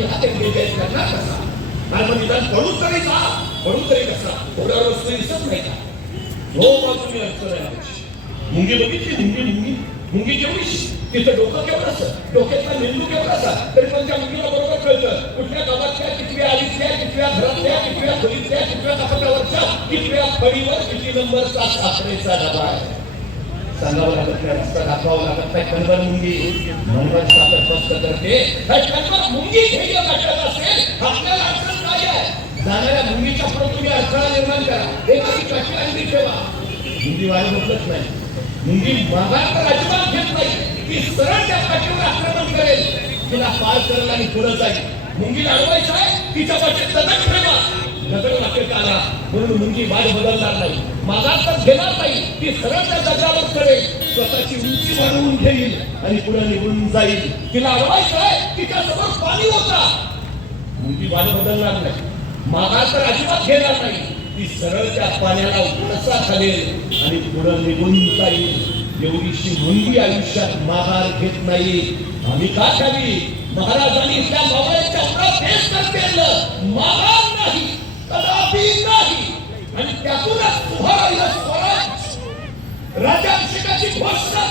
तुम्ही हात एंगेज करणार कसा? आणि मग निदान पडून तरी का, पडून तरी कसा? थोड्यावर वस्तू दिसत नाही का? हो तुम्ही अडचण आहे. मुंगी बघितली, मुंगी मुंगी केवढीशी, तिचं डोकं केवढंच, डोक्यातला मेंदू केवढासा, तरी पण त्या मुंगीला बरोबर कळतं कुठल्या गावातल्या, कितव्या आलीतल्या, कितव्या घरातल्या, कितव्या खोलीतल्या, कितव्या कपाटावरच्या, कितव्या फळीवर किती नंबरचा साखरेचा डबा आहे. सांगावं लागत नाही, रस्ता दाखवावं लागत नाही. कणभर मुंगी मनभर साखर स्पष्ट करते. कणभर मुंगी ध्येय गाठत असेल, आपल्याला अडचण काय आहे? जाणाऱ्या मुंगीच्या पुढे तुम्ही अडथळा निर्माण करा, एखादी काठी अंडी ठेवा. मुंगी वाया बसलच नाही. मुंगी माघार तर अजिबात घेत नाही, ती सरळ त्या काठीवर आक्रमण करेल, तिला पार करेल आणि पुढे जाईल. मुंगीला अडवायचं आहे, तिच्या पाठीत दगड ठेवा, दगड वाटेत आला म्हणून मुंगी वाट बदलणार नाही, माघार तर घेणार नाही, ती सरळ त्या दगडावर करेल, स्वतःची उंची वाढवून घेईल आणि पुढे निघून जाईल. तिला अडवायचं आहे, तिच्या समोर पाणी होता, मुंगी वाट बदलणार नाही, माघार तर अजिबात घेणार नाही, ती सरळ त्या पाण्याला उपसा घालेल आणि पुढे निघून जाईल. एवढीशी मुंगी आयुष्यात माघार घेत नाही. आम्ही का घ्यावी? महाराजांनी त्या मावळ्याच्या प्रदेश केलं, माघार नाही, कदापि नाही. आणि त्यातूनच उभारलं स्वराज, राज्याभिषेकाची घोषणा.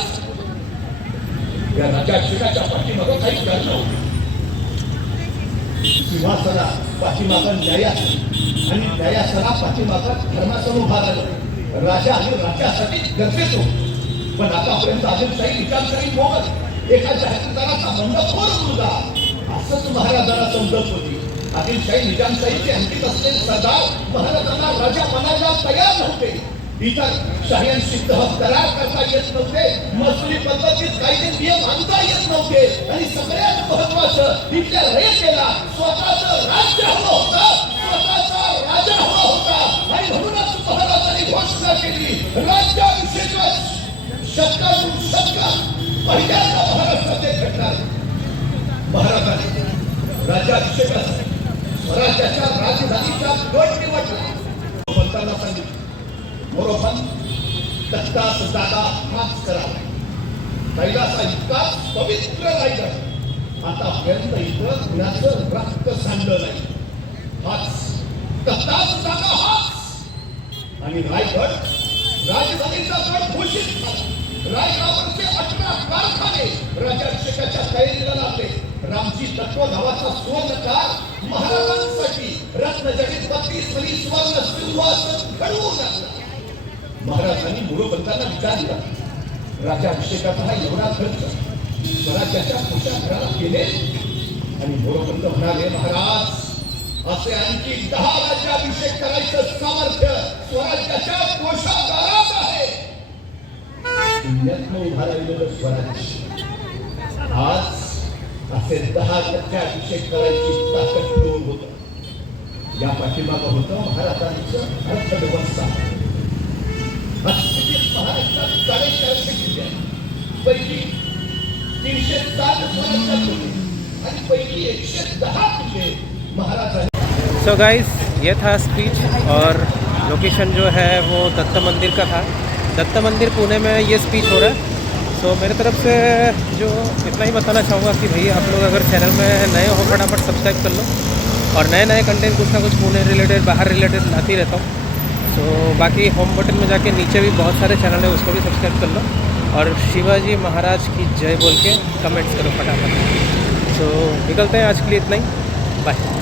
या राज्याभिषेकाच्या पाठीमागं काही कारण होतं. सिंहासना पाठीमागं न्यायासन आणि न्यायासना पाठीमागं धर्मासन उभा राहिलं. राजा आणि राज्यासाठी गरजेचं होतं. पण आतापर्यंत आदिलशाही, निजामशाही मोगल एका जाहीरदाराचा बंडखोर मुलगा असंच महाराजांना समजत होती. आदिलशाही निजामशाहीचे अंकित असलेले सरदार महाराजांना राजा बनायला तयार नव्हते. इतर शाह्यांशी करार करता येत नव्हते, महसुली पद्धतीत कायदे नियम आणता येत नव्हते आणि सगळ्यात महत्वाचं इथल्या रयतेला स्वतःचं राज्य हवं होतं, स्वतःचा राजा हवा होता. आणि म्हणूनच महाराजांनी घोषणा केली, राज्याभिषेक शतकातून शतकात पहिल्यांदा महाराष्ट्रात घडणार. महाराजांनी राज्याभिषेकासाठी स्वराज्याच्या राजधानीचा गट निवडला. पंतांना सांगितलं, मोरोपंत तख्तास जागा हाच करावा. कैलासा इतकाच पवित्र राहिलं, आतापर्यंत इथं कुणाचं रक्त सांडलं नाही. हाच तख्तास जागा हाच. आणि रायगड राजधानीचा गड घोषित झाला. रायगडावरचे 18 कारखाने राज्याभिषेकाच्या तयारीला लागले. रामजी तत्व नावाचा सुवर्णकार महाराजांसाठी रत्नजडित 32 सुवर्ण सिंहासन घडवून आणला. महाराजांनी मोरोपंतांना विचारलं, राज्याभिषेकाचा हा एवढा खर्च स्वराज्याच्या मोठ्या घराला केले? आणि मोरोपंत म्हणाले, महाराज, असे आणखी 10 राज्याभिषेक करायचं सामर्थ्य स्वराज्याच्या कोशागारात आहे. पुण्यात उभा राहिलेलं स्वराज्य आज असे 10 राज्याभिषेक करायची ताकद ठेवून होतं. या पाठीमागं होतं महाराजांचं अर्थव्यवस्था. महाराष्ट्रात 450 किल्ले पैकी 307 स्वराज्यात होते आणि पैकी 110 किल्ले महाराजांनी. सो गाइस, ये था स्पीच और लोकेशन जो है वो दत्त मंदिर का था. दत्त मंदिर पुणे में ये स्पीच हो रहा है. सो मेरे तरफ से जो इतना ही बताना चाहूँगा कि भैया आप लोग अगर चैनल में नए हो फटाफट सब्सक्राइब कर लो और नए नए कंटेंट कुछ ना कुछ पुणे रिलेटेड, बाहर रिलेटेड लाती रहता हूँ. सो बाकी होम बटन में जाके नीचे भी बहुत सारे चैनल है, उसको भी सब्सक्राइब कर लो और शिवाजी महाराज की जय बोल के कमेंट्स करो फटाफट. सो निकलते हैं, आज के लिए इतना ही. बाय.